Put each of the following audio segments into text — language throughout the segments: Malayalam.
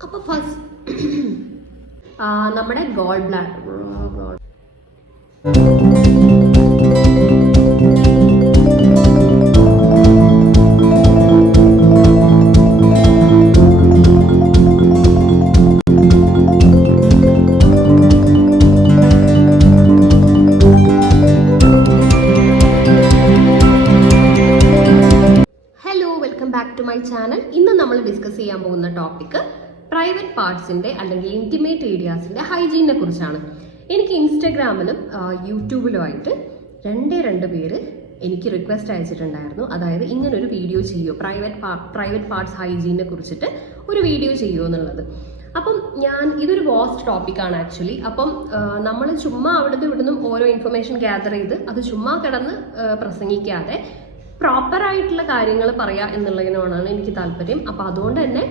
അപ്പോൾ ഫസ്റ്റ് നമ്മുടെ gall bladder hello welcome back to my channel ഇന്ന് നമ്മൾ ഡിസ്കസ് ചെയ്യാൻ പോകുന്ന ടോപ്പിക് പ്രൈവറ്റ് പാർട്സിന്റെ അല്ലെങ്കിൽ ഇന്റിമേറ്റ് ഏരിയാസിന്റെ ഹൈജീനെ കുറിച്ചാണ്. എനിക്ക് ഇൻസ്റ്റഗ്രാമിലും യൂട്യൂബിലും ആയിട്ട് രണ്ടേ രണ്ട് പേര് എനിക്ക് റിക്വസ്റ്റ് അയച്ചിട്ടുണ്ടായിരുന്നു. അതായത് ഇങ്ങനെ ഒരു വീഡിയോ ചെയ്യുമോ പ്രൈവറ്റ് പ്രൈവറ്റ് പാർട്സ് ഹൈജീനെ കുറിച്ചിട്ട് ഒരു വീഡിയോ ചെയ്യുമോ എന്നുള്ളത്. അപ്പം ഞാൻ ഇതൊരു വാസ്റ്റ് ടോപ്പിക്കാണ് ആക്ച്വലി അപ്പം നമ്മൾ ചുമ്മാ അവിടുന്ന് ഇവിടുന്നും ഓരോ ഇൻഫർമേഷൻ ഗ്യാദർ ചെയ്ത് അത് ചുമ്മാ കിടന്ന് പ്രസംഗിക്കാതെ പ്രോപ്പർ ആയിട്ടുള്ള കാര്യങ്ങൾ പറയുക എന്നുള്ളതിനോടാണ് എനിക്ക് താല്പര്യം. അപ്പൊ അതുകൊണ്ട് തന്നെ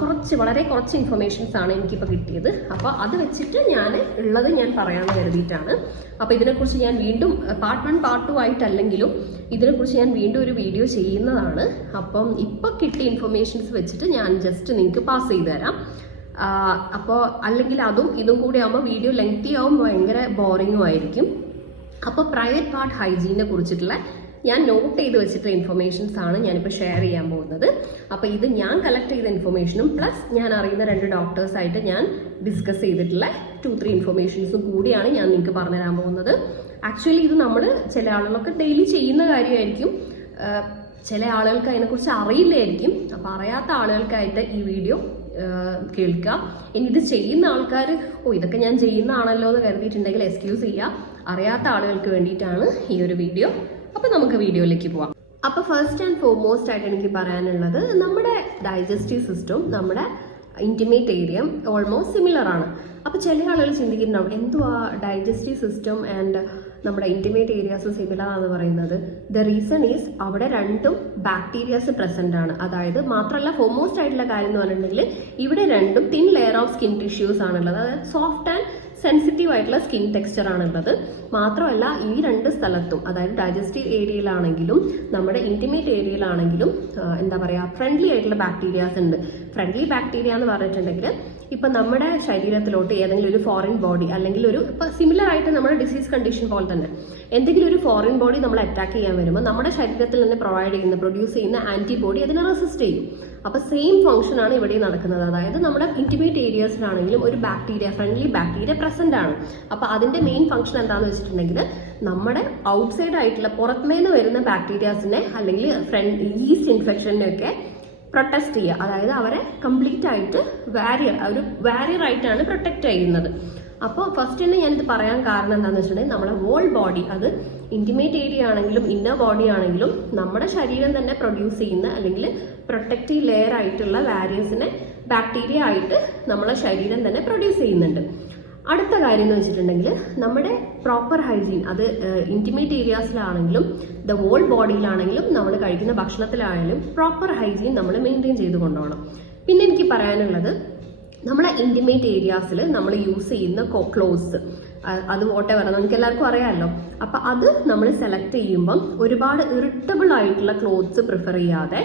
കുറച്ച് വളരെ കുറച്ച് ഇൻഫർമേഷൻസ് ആണ് എനിക്കിപ്പോൾ കിട്ടിയത്. അപ്പൊ അത് വെച്ചിട്ട് ഞാൻ ഉള്ളത് ഞാൻ പറയാമെന്ന് കരുതിയിട്ടാണ്. അപ്പൊ ഇതിനെക്കുറിച്ച് ഞാൻ വീണ്ടും പാർട്ട് വൺ പാർട്ട് ടു ആയിട്ടല്ലെങ്കിലും ഇതിനെക്കുറിച്ച് ഞാൻ വീണ്ടും ഒരു വീഡിയോ ചെയ്യുന്നതാണ്. അപ്പം ഇപ്പൊ കിട്ടിയ ഇൻഫർമേഷൻസ് വെച്ചിട്ട് ഞാൻ ജസ്റ്റ് നിങ്ങൾക്ക് പാസ് ചെയ്തു തരാം. അപ്പോൾ അല്ലെങ്കിൽ അതും ഇതും കൂടി ആകുമ്പോൾ വീഡിയോ ലെങ്തി ആവും ഭയങ്കര ബോറിങ്ങും ആയിരിക്കും. അപ്പോൾ പ്രൈവറ്റ് പാർട്ട് ഹൈജീനെ കുറിച്ചിട്ടുള്ള ഞാൻ നോട്ട് ചെയ്ത് വെച്ചിട്ടുള്ള ഇൻഫർമേഷൻസ് ആണ് ഞാനിപ്പോൾ ഷെയർ ചെയ്യാൻ പോകുന്നത്. അപ്പോൾ ഇത് ഞാൻ കളക്ട് ചെയ്ത ഇൻഫർമേഷനും പ്ലസ് ഞാൻ അറിയുന്ന രണ്ട് ഡോക്ടേഴ്സ് ആയിട്ട് ഞാൻ ഡിസ്കസ് ചെയ്തിട്ടുള്ള ടു ത്രീ ഇൻഫർമേഷൻസും കൂടിയാണ് ഞാൻ നിങ്ങൾക്ക് പറഞ്ഞുതരാൻ പോകുന്നത്. ആക്ച്വലി ഇത് നമ്മൾ ചില ആളുകളൊക്കെ ഡെയിലി ചെയ്യുന്ന കാര്യമായിരിക്കും. ചില ആളുകൾക്ക് അതിനെക്കുറിച്ച് അറിയില്ലായിരിക്കും. അപ്പോൾ അറിയാത്ത ആളുകൾക്കായിട്ട് ഈ വീഡിയോ കേൾക്കുക ഇനി ഇത് ചെയ്യുന്ന ആൾക്കാർ ഓ ഇതൊക്കെ ഞാൻ ചെയ്യുന്നതാണല്ലോ എന്ന് കരുതിയിട്ടുണ്ടെങ്കിൽ എക്സ്ക്യൂസ് ചെയ്യുക അറിയാത്ത ആളുകൾക്ക് വേണ്ടിയിട്ടാണ് ഈ ഒരു വീഡിയോ അപ്പോൾ നമുക്ക് വീഡിയോയിലേക്ക് പോവാം. അപ്പൊ ഫസ്റ്റ് ആൻഡ് ഫോർമോസ്റ്റ് ആയിട്ട് എനിക്ക് പറയാനുള്ളത് നമ്മുടെ ഡൈജസ്റ്റീവ് സിസ്റ്റം നമ്മുടെ ഇന്റിമേറ്റ് ഏരിയ ഓൾമോസ്റ്റ് സിമിലർ ആണ്. അപ്പോൾ ചില ആളുകൾ ചിന്തിക്കുന്നുണ്ടാവും എന്തുവാ ഡൈജസ്റ്റീവ് സിസ്റ്റം ആൻഡ് നമ്മുടെ ഇന്റിമേറ്റ് ഏരിയാസ് സിമിലർ എന്ന് പറയുന്നത്. ദ റീസൺ ഈസ് അവിടെ രണ്ടും ബാക്ടീരിയാസ് പ്രസന്റ് ആണ്. അതായത് മാത്രമല്ല ഫോമോസ്റ്റ് ആയിട്ടുള്ള കാര്യം എന്ന് പറഞ്ഞിട്ടുണ്ടെങ്കിൽ ഇവിടെ രണ്ടും thin layer of skin tissues ആണുള്ളത്. അതായത് സോഫ്റ്റ് ആൻഡ് സെൻസിറ്റീവ് ആയിട്ടുള്ള സ്കിൻ ടെക്സ്ചർ ആണുള്ളത്. മാത്രമല്ല ഈ രണ്ട് സ്ഥലത്തും അതായത് ഡൈജസ്റ്റീവ് ഏരിയയിലാണെങ്കിലും നമ്മുടെ ഇന്റിമേറ്റ് ഏരിയയിലാണെങ്കിലും എന്താ പറയുക ഫ്രണ്ട്ലി ആയിട്ടുള്ള ബാക്ടീരിയാസ് ഉണ്ട്. ഫ്രണ്ട്ലി ബാക്ടീരിയ എന്ന് പറഞ്ഞിട്ടുണ്ടെങ്കിൽ ഇപ്പൊ നമ്മുടെ ശരീരത്തിലോട്ട് ഏതെങ്കിലും ഒരു ഫോറിൻ ബോഡി അല്ലെങ്കിൽ ഒരു ഇപ്പൊ സിമിലർ ആയിട്ട് നമ്മുടെ ഡിസീസ് കണ്ടീഷൻ പോലെ തന്നെ എന്തെങ്കിലും ഒരു ഫോറിൻ ബോഡി നമ്മൾ അറ്റാക്ക് ചെയ്യാൻ വരുമ്പോൾ നമ്മുടെ ശരീരത്തിൽ നിന്ന് പ്രൊവൈഡ് ചെയ്യുന്ന പ്രൊഡ്യൂസ് ചെയ്യുന്ന ആന്റിബോഡി അതിനെ റെസിസ്റ്റ് ചെയ്യും. അപ്പൊ സെയിം ഫംഗ്ഷൻ ആണ് ഇവിടെ നടക്കുന്നത്. അതായത് നമ്മുടെ ഇന്റിമേറ്റ് ഏരിയസിലാണെങ്കിലും ഒരു ബാക്ടീരിയ ഫ്രണ്ട്ലി ബാക്ടീരിയ പ്രസന്റ് ആണ്. അപ്പൊ അതിന്റെ മെയിൻ ഫംഗ്ഷൻ എന്താണെന്ന് വെച്ചിട്ടുണ്ടെങ്കിൽ നമ്മുടെ ഔട്ട്സൈഡ് ആയിട്ടുള്ള പുറത്തുനിന്ന് വരുന്ന ബാക്ടീരിയാസിനെ അല്ലെങ്കിൽ ഫ്രണ്ട് ഈസ്റ്റ് ഇൻഫെക്ഷനെയൊക്കെ പ്രൊട്ടക്ട് ചെയ്യുക. അതായത് അവരെ കംപ്ലീറ്റ് ആയിട്ട് വാരിയർ ഒരു വാരിയർ ആയിട്ടാണ് പ്രൊട്ടക്ട് ചെയ്യുന്നത്. അപ്പോൾ ഫസ്റ്റ് തന്നെ ഞാനിത് പറയാൻ കാരണം എന്താണെന്ന് വെച്ചിട്ടുണ്ടെങ്കിൽ നമ്മുടെ ഹോൾ ബോഡി അത് ഇന്റിമേറ്റ് ഏരിയ ആണെങ്കിലും ഇന്നർ ബോഡി ആണെങ്കിലും നമ്മുടെ ശരീരം തന്നെ പ്രൊഡ്യൂസ് ചെയ്യുന്ന അല്ലെങ്കിൽ പ്രൊട്ടക്റ്റീവ് ലെയർ ആയിട്ടുള്ള വാരിയേഴ്സിനെ ബാക്ടീരിയ ആയിട്ട് നമ്മളെ ശരീരം തന്നെ പ്രൊഡ്യൂസ് ചെയ്യുന്നുണ്ട്. അടുത്ത കാര്യം എന്ന് വെച്ചിട്ടുണ്ടെങ്കിൽ നമ്മുടെ പ്രോപ്പർ ഹൈജീൻ അത് ഇന്റിമേറ്റ് ഏരിയാസിലാണെങ്കിലും ദ വോൾ ബോഡിയിലാണെങ്കിലും നമ്മൾ കഴിക്കുന്ന ഭക്ഷണത്തിലായാലും പ്രോപ്പർ ഹൈജീൻ നമ്മൾ മെയിന്റെയിൻ ചെയ്ത് കൊണ്ടുപോകണം പിന്നെ എനിക്ക് പറയാനുള്ളത് നമ്മളെ ഇന്റിമേറ്റ് ഏരിയാസിൽ നമ്മൾ യൂസ് ചെയ്യുന്ന ക്ലോത്ത്സ് അത് വോട്ടെവർ നമുക്ക് എല്ലാവർക്കും അറിയാമല്ലോ. അപ്പൊ അത് നമ്മൾ സെലക്ട് ചെയ്യുമ്പം ഒരുപാട് ഇറിറ്റബിൾ ആയിട്ടുള്ള ക്ലോത്ത്സ് പ്രിഫർ ചെയ്യാതെ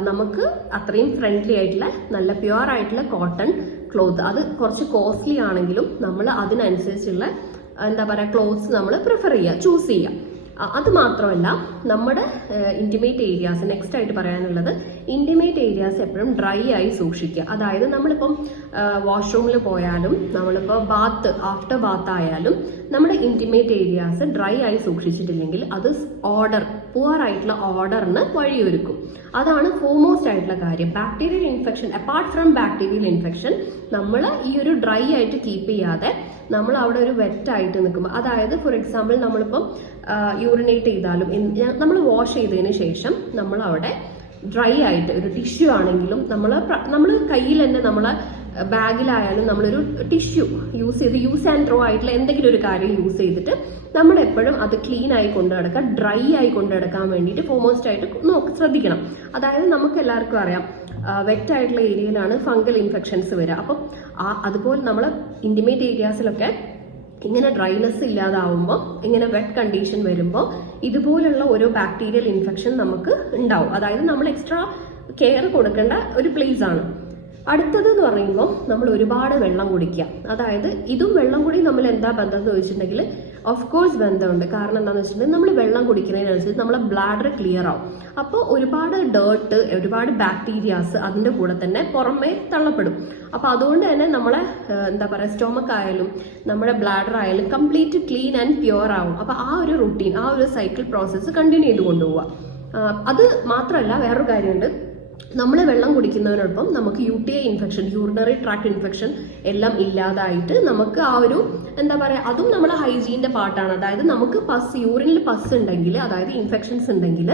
നമുക്ക് അത്രയും ഫ്രണ്ട്ലി ആയിട്ടുള്ള നല്ല പ്യുവർ ആയിട്ടുള്ള കോട്ടൺ ക്ലോത്ത് അത് കുറച്ച് കോസ്റ്റ്ലി ആണെങ്കിലും നമ്മൾ അതിനനുസരിച്ചുള്ള എന്താ പറയുക ക്ലോത്ത്സ് നമ്മൾ പ്രിഫർ ചെയ്യുക ചൂസ് ചെയ്യുക അത് മാത്രമല്ല നമ്മുടെ ഇന്റിമേറ്റ് ഏരിയാസ് നെക്സ്റ്റ് ആയിട്ട് പറയാനുള്ളത് ഇന്റിമേറ്റ് ഏരിയാസ് എപ്പോഴും ഡ്രൈ ആയി സൂക്ഷിക്കുക. അതായത് നമ്മളിപ്പം വാഷ്റൂമിൽ പോയാലും നമ്മളിപ്പോൾ ബാത്ത് ആഫ്റ്റർ ബാത്ത് ആയാലും നമ്മുടെ ഇന്റിമേറ്റ് ഏരിയാസ് ഡ്രൈ ആയി സൂക്ഷിച്ചിട്ടില്ലെങ്കിൽ അത് ഓർഡർ പുവർ ആയിട്ടുള്ള ഓർഡറിന് വഴിയൊരുക്കും. അതാണ് ഫോമോസ്റ്റ് ആയിട്ടുള്ള കാര്യം. Bacterial infection apart from bacterial infection നമ്മൾ ഈ ഒരു ഡ്രൈ ആയിട്ട് കീപ്പ് ചെയ്യാതെ നമ്മൾ അവിടെ ഒരു വെറ്റ് ആയിട്ട് നിൽക്കുമ്പോൾ അതായത് ഫോർ എക്സാമ്പിൾ നമ്മളിപ്പം യൂറിനേറ്റ് ചെയ്താലും നമ്മൾ വാഷ് ചെയ്തതിന് ശേഷം നമ്മൾ അവിടെ ഡ്രൈ ആയിട്ട് ഒരു ടിഷ്യൂ ആണെങ്കിലും നമ്മൾ നമ്മൾ കയ്യിൽ തന്നെ നമ്മൾ ബാഗിലായാലും നമ്മളൊരു ടിഷ്യൂ യൂസ് ചെയ്ത് യൂസ് ആൻഡ് ത്രോ ആയിട്ടുള്ള എന്തെങ്കിലും ഒരു കാര്യം യൂസ് ചെയ്തിട്ട് നമ്മൾ എപ്പോഴും അത് ക്ലീൻ ആയി കൊണ്ടു നടക്കുക ഡ്രൈ ആയി കൊണ്ടു നടക്കാൻ വേണ്ടിയിട്ട് ഫോമോസ്റ്റ് ആയിട്ട് നോക്ക് ശ്രദ്ധിക്കണം. അതായത് നമുക്ക് എല്ലാവർക്കും അറിയാം വെറ്റ് ആയിട്ടുള്ള ഏരിയയിലാണ് ഫംഗൽ ഇൻഫെക്ഷൻസ് വരിക. അപ്പം ആ അതുപോലെ നമ്മൾ ഇന്റിമേറ്റ് ഏരിയാസിലൊക്കെ ഇങ്ങനെ ഡ്രൈനെസ് ഇല്ലാതാവുമ്പോൾ ഇങ്ങനെ വെറ്റ് കണ്ടീഷൻ വരുമ്പോൾ ഇതുപോലുള്ള ഓരോ ബാക്ടീരിയൽ ഇൻഫെക്ഷൻ നമുക്ക് ഉണ്ടാവും. അതായത് നമ്മൾ എക്സ്ട്രാ കെയർ കൊടുക്കേണ്ട ഒരു പ്ലേസ് ആണ്. അടുത്തത് എന്ന് പറയുമ്പോൾ നമ്മൾ ഒരുപാട് വെള്ളം കുടിക്കുക. അതായത് ഇതും വെള്ളം കൂടി നമ്മൾ എന്താ ബന്ധം എന്ന് ചോദിച്ചിട്ടുണ്ടെങ്കിൽ ഓഫ് കോഴ്സ് ബന്ധമുണ്ട്. കാരണം എന്താണെന്ന് വെച്ചിട്ടുണ്ടെങ്കിൽ നമ്മൾ വെള്ളം കുടിക്കുന്നതിനനുസരിച്ച് നമ്മളെ ബ്ലാഡർ ക്ലിയർ ആവും. അപ്പോൾ ഒരുപാട് ഡേർട്ട് ഒരുപാട് ബാക്ടീരിയാസ് അതിന്റെ കൂടെ തന്നെ പുറമേ തള്ളപ്പെടും. അപ്പോൾ അതുകൊണ്ട് തന്നെ നമ്മളെ എന്താ പറയുക സ്റ്റോമക്ക് ആയാലും നമ്മുടെ ബ്ലാഡർ ആയാലും കംപ്ലീറ്റ് ക്ലീൻ ആൻഡ് പ്യുവർ ആവും. അപ്പോൾ ആ ഒരു റുട്ടീൻ ആ ഒരു സൈക്കിൾ പ്രോസസ്സ് കണ്ടിന്യൂ ചെയ്ത് കൊണ്ടുപോവുക. അത് മാത്രമല്ല വേറൊരു കാര്യമുണ്ട്. നമ്മൾ വെള്ളം കുടിക്കുന്നതിനൊപ്പം നമുക്ക് U T I infection urinary tract infection എല്ലാം ഇല്ലാതായിട്ട് നമുക്ക് ആ ഒരു എന്താ പറയുക അതും നമ്മളെ ഹൈജീന്റെ പാർട്ടാണ് അതായത് നമുക്ക് പസ് യൂറിനിൽ പസ് ഉണ്ടെങ്കിൽ അതായത് ഇൻഫെക്ഷൻസ് ഉണ്ടെങ്കിൽ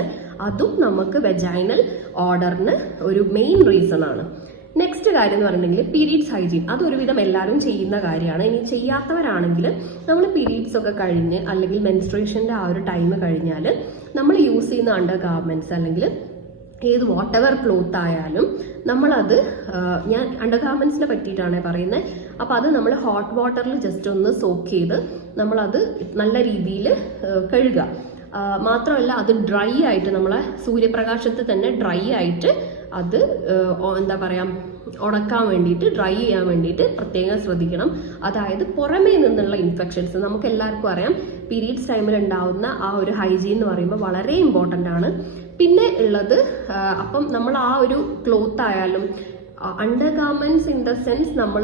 അതും നമുക്ക് വെജൈനൽ ഓർഡറിന് ഒരു മെയിൻ റീസൺ ആണ്. നെക്സ്റ്റ് കാര്യം എന്ന് പറഞ്ഞിട്ടുണ്ടെങ്കിൽ പീരീഡ്സ് ഹൈജീൻ അതൊരുവിധം എല്ലാവരും ചെയ്യുന്ന കാര്യമാണ്. ഇനി ചെയ്യാത്തവരാണെങ്കിൽ നമ്മൾ പീരീഡ്സ് ഒക്കെ കഴിഞ്ഞ് അല്ലെങ്കിൽ മെൻസ്ട്രേഷന്റെ ആ ഒരു ടൈം കഴിഞ്ഞാൽ നമ്മൾ യൂസ് ചെയ്യുന്ന അണ്ടർ ഗാർമെന്റ്സ് അല്ലെങ്കിൽ ഏത് വാട്ട് എവർ ക്ലോത്ത് ആയാലും നമ്മളത് ഞാൻ അണ്ടർ ഗാർമെൻസിനെ പറ്റിയിട്ടാണ് പറയുന്നത് അപ്പം അത് നമ്മൾ ഹോട്ട് വാട്ടറിൽ ജസ്റ്റ് ഒന്ന് സോക്ക് ചെയ്ത് നമ്മളത് നല്ല രീതിയിൽ കഴുകുക മാത്രമല്ല അത് ഡ്രൈ ആയിട്ട് നമ്മളെ സൂര്യപ്രകാശത്ത് തന്നെ ഡ്രൈ ആയിട്ട് അത് എന്താ പറയുക ഉണക്കാൻ വേണ്ടിയിട്ട് ഡ്രൈ ചെയ്യാൻ വേണ്ടിയിട്ട് പ്രത്യേകം ശ്രദ്ധിക്കണം. അതായത് പുറമേ നിന്നുള്ള ഇൻഫെക്ഷൻസ് നമുക്ക് എല്ലാവർക്കും അറിയാം പീരീഡ്സ് ടൈമിൽ ഉണ്ടാവുന്ന ആ ഒരു ഹൈജീൻ എന്ന് പറയുമ്പോൾ വളരെ ഇമ്പോർട്ടന്റ് ആണ്. പിന്നെ ഉള്ളത് അപ്പം നമ്മൾ ആ ഒരു ക്ലോത്ത് ആയാലും under garments in the sense നമ്മൾ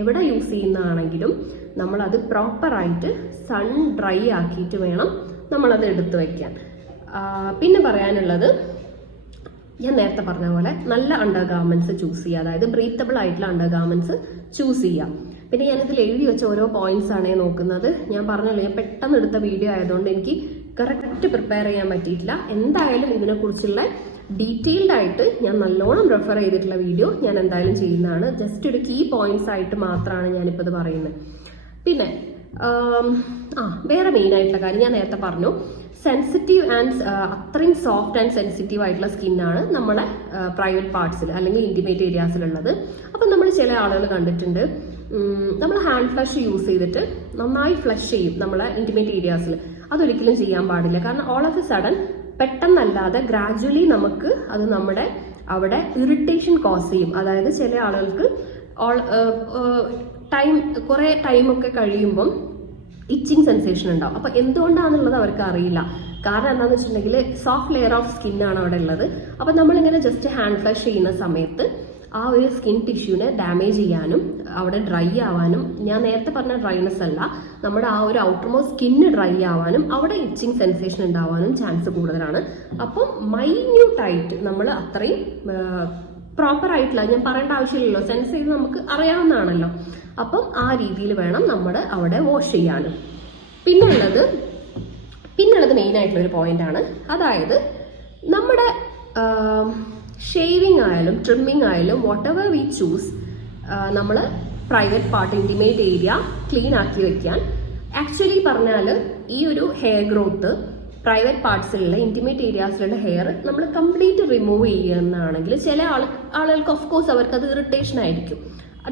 എവിടെ യൂസ് ചെയ്യുന്നതാണെങ്കിലും നമ്മളത് പ്രോപ്പറായിട്ട് സൺ ഡ്രൈ ആക്കിയിട്ട് വേണം നമ്മളത് എടുത്തു വയ്ക്കാൻ പിന്നെ പറയാനുള്ളത് ഞാൻ നേരത്തെ പറഞ്ഞ പോലെ നല്ല അണ്ടർ ഗാർമെന്റ്സ് ചൂസ് ചെയ്യുക. അതായത് ബ്രീത്തബിൾ ആയിട്ടുള്ള അണ്ടർ ഗാർമെന്റ്സ് ചൂസ് ചെയ്യാം പിന്നെ ഞാനിതിൽ എഴുതി വെച്ച ഓരോ പോയിന്റ്സ് ആണ് നോക്കുന്നത്. ഞാൻ പറഞ്ഞല്ലോ ഞാൻ പെട്ടെന്ന് എടുത്ത വീഡിയോ ആയതുകൊണ്ട് എനിക്ക് കറക്റ്റ് പ്രിപ്പയർ ചെയ്യാൻ പറ്റിയിട്ടില്ല. എന്തായാലും ഇതിനെക്കുറിച്ചുള്ള ഡീറ്റെയിൽഡ് ആയിട്ട് ഞാൻ നല്ലോണം റെഫർ ചെയ്തിട്ടുള്ള വീഡിയോ ഞാൻ എന്തായാലും ചെയ്യുന്നതാണ്. ജസ്റ്റ് ഒരു കീ പോയിന്റ്സ് ആയിട്ട് മാത്രമാണ് ഞാനിപ്പോൾ ഇത് പറയുന്നത്. പിന്നെ ആ വേറെ മെയിൻ ആയിട്ടുള്ള കാര്യം ഞാൻ നേരത്തെ പറഞ്ഞു. സെൻസിറ്റീവ് ആൻഡ് അത്രയും സോഫ്റ്റ് ആൻഡ് സെൻസിറ്റീവ് ആയിട്ടുള്ള സ്കിന്നാണ് നമ്മുടെ പ്രൈവറ്റ് പാർട്സിൽ അല്ലെങ്കിൽ ഇന്റിമേറ്റ് ഏരിയാസിലുള്ളത് അപ്പം നമ്മൾ ചില ആളുകൾ കണ്ടിട്ടുണ്ട്. നമ്മൾ ഹാൻഡ് ഫ്ലഷ് യൂസ് ചെയ്തിട്ട് നന്നായി ഫ്ലഷ് ചെയ്യും നമ്മളെ ഇന്റിമേറ്റ് ഏരിയാസിൽ അതൊരിക്കലും ചെയ്യാൻ പാടില്ല. കാരണം ഓൾ ഓഫ് എ സഡൻ പെട്ടെന്നല്ലാതെ ഗ്രാജുവലി നമുക്ക് അത് നമ്മുടെ അവിടെ ഇറിറ്റേഷൻ കോസ് ചെയ്യും. അതായത് ചില ആളുകൾക്ക് ഓൾ ടൈം കുറേ ടൈമൊക്കെ കഴിയുമ്പം ഇച്ചിങ് സെൻസേഷൻ ഉണ്ടാവും. അപ്പൊ എന്തുകൊണ്ടാണെന്നുള്ളത് അവർക്ക് അറിയില്ല. കാരണം എന്താണെന്ന് വെച്ചിട്ടുണ്ടെങ്കിൽ സോഫ്റ്റ് ലെയർ ഓഫ് സ്കിന്നാണ് അവിടെ ഉള്ളത്. അപ്പൊ നമ്മളിങ്ങനെ ജസ്റ്റ് ഹാൻഡ് ഫ്ലഷ് ചെയ്യുന്ന സമയത്ത് ആ ഒരു സ്കിൻ ടിഷ്യൂനെ ഡാമേജ് ചെയ്യാനും അവിടെ ഡ്രൈ ആവാനും ഞാൻ നേരത്തെ പറഞ്ഞ ഡ്രൈനെസ് അല്ല നമ്മുടെ ആ ഒരു ഔട്ടർമോ സ്കിന്ന് ഡ്രൈ ആവാനും അവിടെ ഇച്ചിങ് സെൻസേഷൻ ഉണ്ടാവാനും ചാൻസ് കൂടുതലാണ്. അപ്പം മൈന്യൂട്ടായിട്ട് നമ്മൾ അത്രയും പ്രോപ്പർ ആയിട്ടില്ല ഞാൻ പറയേണ്ട ആവശ്യമില്ലല്ലോ സെൻസ് ചെയ്ത് നമുക്ക് അറിയാവുന്നതാണല്ലോ. അപ്പം ആ രീതിയിൽ വേണം നമ്മൾ അവിടെ വാഷ് ചെയ്യാനും പിന്നുള്ളത് പിന്നുള്ളത് മെയിൻ ആയിട്ടുള്ള ഒരു പോയിന്റ് ആണ്. അതായത് നമ്മുടെ ഷേവിങ് ആയാലും ട്രിമ്മിങ് ആയാലും വാട്ട് എവർ വി ചൂസ് നമ്മൾ private part intimate area clean ആക്കി വെക്കാൻ. ആക്ച്വലി പറഞ്ഞാൽ ഈ ഒരു ഹെയർ ഗ്രോത്ത് പ്രൈവറ്റ് പാർട്സിലുള്ള ഇന്റിമേറ്റ് ഏരിയാസിലുള്ള ഹെയർ നമ്മൾ കംപ്ലീറ്റ് റിമൂവ് ചെയ്യുന്നതാണെങ്കിൽ ചില ആൾ ആളുകൾക്ക് ഓഫ് കോഴ്സ് അവർക്ക് അത് ഇറിറ്റേഷൻ ആയിരിക്കും.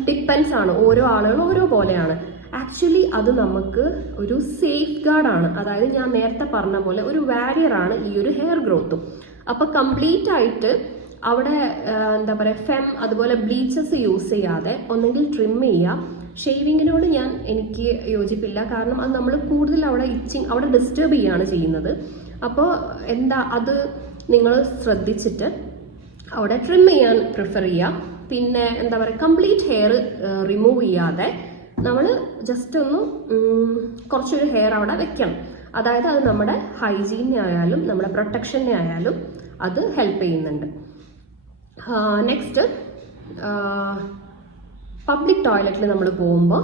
ഡിപ്പെൻസ് ആണ്. ഓരോ ആളുകളും ഓരോ പോലെയാണ്. ആക്ച്വലി അത് നമുക്ക് ഒരു സേഫ് ഗാർഡാണ് അതായത് ഞാൻ നേരത്തെ പറഞ്ഞ പോലെ ഒരു വാരിയർ ആണ് ഈ ഒരു ഹെയർ ഗ്രോത്തും അപ്പോൾ കംപ്ലീറ്റ് ആയിട്ട് അവിടെ എന്താ പറയുക ഫെം അതുപോലെ ബ്ലീച്ചസ് യൂസ് ചെയ്യാതെ ഒന്നെങ്കിൽ ട്രിം ചെയ്യുക. ഷേവിങ്ങിനോട് ഞാൻ എനിക്ക് യോജിപ്പില്ല. കാരണം അത് നമ്മൾ കൂടുതൽ അവിടെ ഇച്ചിങ് അവിടെ ഡിസ്റ്റർബ് ചെയ്യാണ് ചെയ്യുന്നത്. അപ്പോൾ എന്താ അത് നിങ്ങൾ ശ്രദ്ധിച്ചിട്ട് അവിടെ ട്രിം ചെയ്യാൻ പ്രിഫർ ചെയ്യുക. പിന്നെ എന്താ പറയുക കംപ്ലീറ്റ് ഹെയർ റിമൂവ് ചെയ്യാതെ നമ്മൾ ജസ്റ്റ് ഒന്ന് കുറച്ചൊരു ഹെയർ അവിടെ വെക്കണം. അതായത് അത് നമ്മുടെ ഹൈജീനെ ആയാലും നമ്മുടെ പ്രൊട്ടക്ഷനെ ആയാലും അത് ഹെൽപ്പ് ചെയ്യുന്നുണ്ട്. നെക്സ്റ്റ് പബ്ലിക് ടോയ്ലറ്റിൽ നമ്മൾ പോകുമ്പോൾ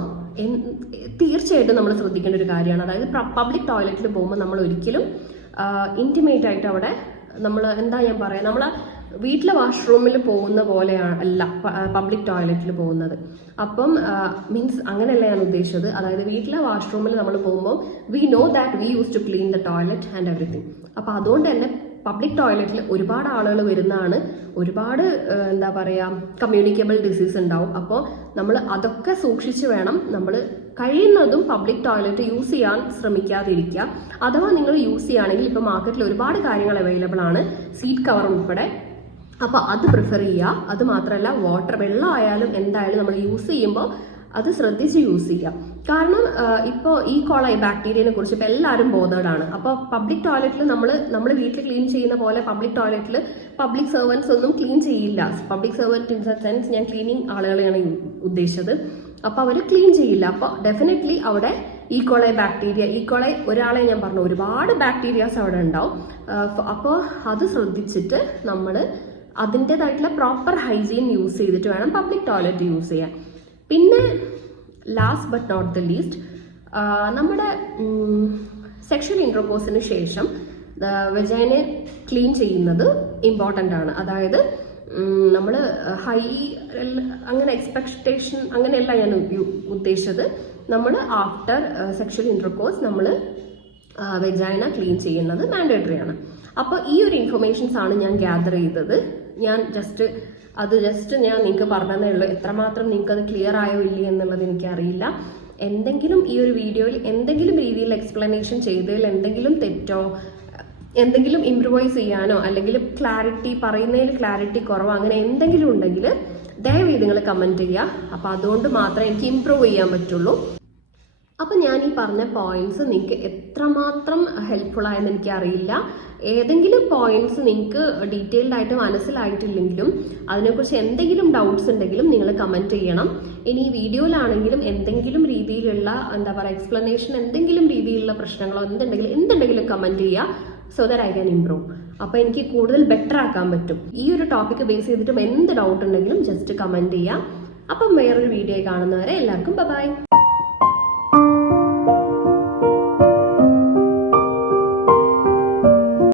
തീർച്ചയായിട്ടും നമ്മൾ ശ്രദ്ധിക്കേണ്ട ഒരു കാര്യമാണ്. അതായത് പബ്ലിക് ടോയ്ലറ്റിൽ പോകുമ്പോൾ നമ്മൾ ഒരിക്കലും ഇന്റിമേറ്റ് ആയിട്ട് അവിടെ നമ്മൾ എന്താ ഞാൻ പറയാ നമ്മൾ വീട്ടിലെ വാഷ്റൂമിൽ പോകുന്ന പോലെയാണ് അല്ല പബ്ലിക് ടോയ്ലറ്റിൽ പോകുന്നത്. അപ്പം മീൻസ് അങ്ങനെയല്ല ഞാൻ ഉദ്ദേശിച്ചത്. അതായത് വീട്ടിലെ വാഷ്റൂമിൽ നമ്മൾ പോകുമ്പോൾ we know that we use to clean the toilet and everything അപ്പം അതുകൊണ്ട് തന്നെ പബ്ലിക് ടോയ്ലറ്റിൽ ഒരുപാട് ആളുകൾ വരുന്നതാണ്. ഒരുപാട് എന്താ പറയുക കമ്മ്യൂണിക്കബിൾ ഡിസീസ് ഉണ്ടാവും. അപ്പോൾ നമ്മൾ അതൊക്കെ സൂക്ഷിച്ച് വേണം നമ്മൾ കഴിയുന്നതും പബ്ലിക് ടോയ്ലറ്റ് യൂസ് ചെയ്യാൻ ശ്രമിക്കാതിരിക്കുക. അഥവാ നിങ്ങൾ യൂസ് ചെയ്യുകയാണെങ്കിൽ ഇപ്പോൾ മാർക്കറ്റിൽ ഒരുപാട് കാര്യങ്ങൾ അവൈലബിൾ ആണ്. സീറ്റ് കവർ ഉൾപ്പെടെ. അപ്പോൾ അത് പ്രിഫർ ചെയ്യുക. അത് മാത്രമല്ല വാട്ടർ വെള്ളം ആയാലും എന്തായാലും നമ്മൾ യൂസ് ചെയ്യുമ്പോൾ അത് ശ്രദ്ധിച്ച് യൂസ് ചെയ്യാം. കാരണം ഇപ്പോൾ ഈ കോളായി ബാക്ടീരിയനെ കുറിച്ച് ഇപ്പോൾ എല്ലാവരും ബോധേഡാണ് അപ്പോൾ പബ്ലിക് ടോയ്ലറ്റിൽ നമ്മൾ നമ്മൾ വീട്ടിൽ ക്ലീൻ ചെയ്യുന്ന പോലെ പബ്ലിക് ടോയ്ലറ്റിൽ പബ്ലിക് സെർവൻസ് ഒന്നും ക്ലീൻ ചെയ്യില്ല. Public servant in the sense ഞാൻ ക്ലീനിങ് ആളുകളെയാണ് ഉദ്ദേശിച്ചത്. അപ്പോൾ അവർ ക്ലീൻ ചെയ്യില്ല. അപ്പോൾ ഡെഫിനറ്റ്ലി അവിടെ ഈ കോളെ ബാക്ടീരിയ ഈ കോളെ ഒരാളെ ഞാൻ പറഞ്ഞു ഒരുപാട് ബാക്ടീരിയാസ് അവിടെ ഉണ്ടാവും. അപ്പോൾ അത് ശ്രദ്ധിച്ചിട്ട് നമ്മൾ അതിന്റെതായിട്ടുള്ള പ്രോപ്പർ ഹൈജീൻ യൂസ് ചെയ്തിട്ട് വേണം പബ്ലിക് ടോയ്ലറ്റ് യൂസ് ചെയ്യാൻ. പിന്നെ last but not the least നമ്മുടെ സെക്ഷൽ ഇൻട്രോകോസിന് ശേഷം വെജൈനെ ക്ലീൻ ചെയ്യുന്നത് ഇമ്പോർട്ടന്റ് ആണ്. അതായത് നമ്മൾ ഹൈ അങ്ങനെ എക്സ്പെക്ടേഷൻ അങ്ങനെയല്ല ഞാൻ ഉദ്ദേശിച്ചത്. നമ്മൾ ആഫ്റ്റർ സെക്ഷൽ ഇൻട്രോകോസ് നമ്മൾ വെജൈന ക്ലീൻ ചെയ്യുന്നത് മാൻഡേറ്ററി ആണ്. അപ്പോൾ ഈ ഒരു ഇൻഫർമേഷൻസ് ആണ് ഞാൻ ഗ്യാദർ ചെയ്തത്. ഞാൻ ജസ്റ്റ് അത് ജസ്റ്റ് ഞാൻ നിങ്ങൾക്ക് പറഞ്ഞതേ ഉള്ളൂ. എത്രമാത്രം നിങ്ങൾക്ക് അത് ക്ലിയർ ആയോ ഇല്ലേ എന്നുള്ളത് എനിക്കറിയില്ല എന്തെങ്കിലും ഈ ഒരു വീഡിയോയിൽ എന്തെങ്കിലും രീതിയിൽ എക്സ്പ്ലനേഷൻ ചെയ്തതിൽ എന്തെങ്കിലും തെറ്റോ എന്തെങ്കിലും ഇംപ്രൂവൈസ് ചെയ്യാനോ അല്ലെങ്കിൽ ക്ലാരിറ്റി പറയുന്നതിൽ ക്ലാരിറ്റി കുറവോ അങ്ങനെ എന്തെങ്കിലും ഉണ്ടെങ്കിൽ ദയവ് നിങ്ങൾ കമന്റ് ചെയ്യുക. അപ്പോൾ അതുകൊണ്ട് മാത്രമേ എനിക്ക് ഇമ്പ്രൂവ് ചെയ്യാൻ പറ്റുള്ളൂ. അപ്പം ഞാൻ ഈ പറഞ്ഞ പോയിന്റ്സ് നിങ്ങൾക്ക് എത്രമാത്രം ഹെൽപ്ഫുൾ ആയെന്ന് എനിക്ക് അറിയില്ല ഏതെങ്കിലും പോയിന്റ്സ് നിങ്ങൾക്ക് ഡീറ്റെയിൽഡ് ആയിട്ട് മനസ്സിലായിട്ടില്ലെങ്കിലും അതിനെക്കുറിച്ച് എന്തെങ്കിലും ഡൗട്ട്സ് ഉണ്ടെങ്കിലും നിങ്ങൾ കമന്റ് ചെയ്യണം. ഇനി ഈ വീഡിയോയിലാണെങ്കിലും എന്തെങ്കിലും രീതിയിലുള്ള എന്താ പറയുക എക്സ്പ്ലനേഷൻ എന്തെങ്കിലും രീതിയിലുള്ള പ്രശ്നങ്ങളോ എന്തുണ്ടെങ്കിലും എന്തുണ്ടെങ്കിലും കമന്റ് ചെയ്യുക so that I can improve അപ്പോൾ എനിക്ക് കൂടുതൽ ബെറ്റർ ആക്കാൻ പറ്റും. ഈ ഒരു ടോപ്പിക്ക് ബേസ് ചെയ്തിട്ടും എന്ത് ഡൗട്ട് ഉണ്ടെങ്കിലും ജസ്റ്റ് കമന്റ് ചെയ്യാം. അപ്പം വേറൊരു വീഡിയോ കാണുന്നവരെ എല്ലാവർക്കും ബൈ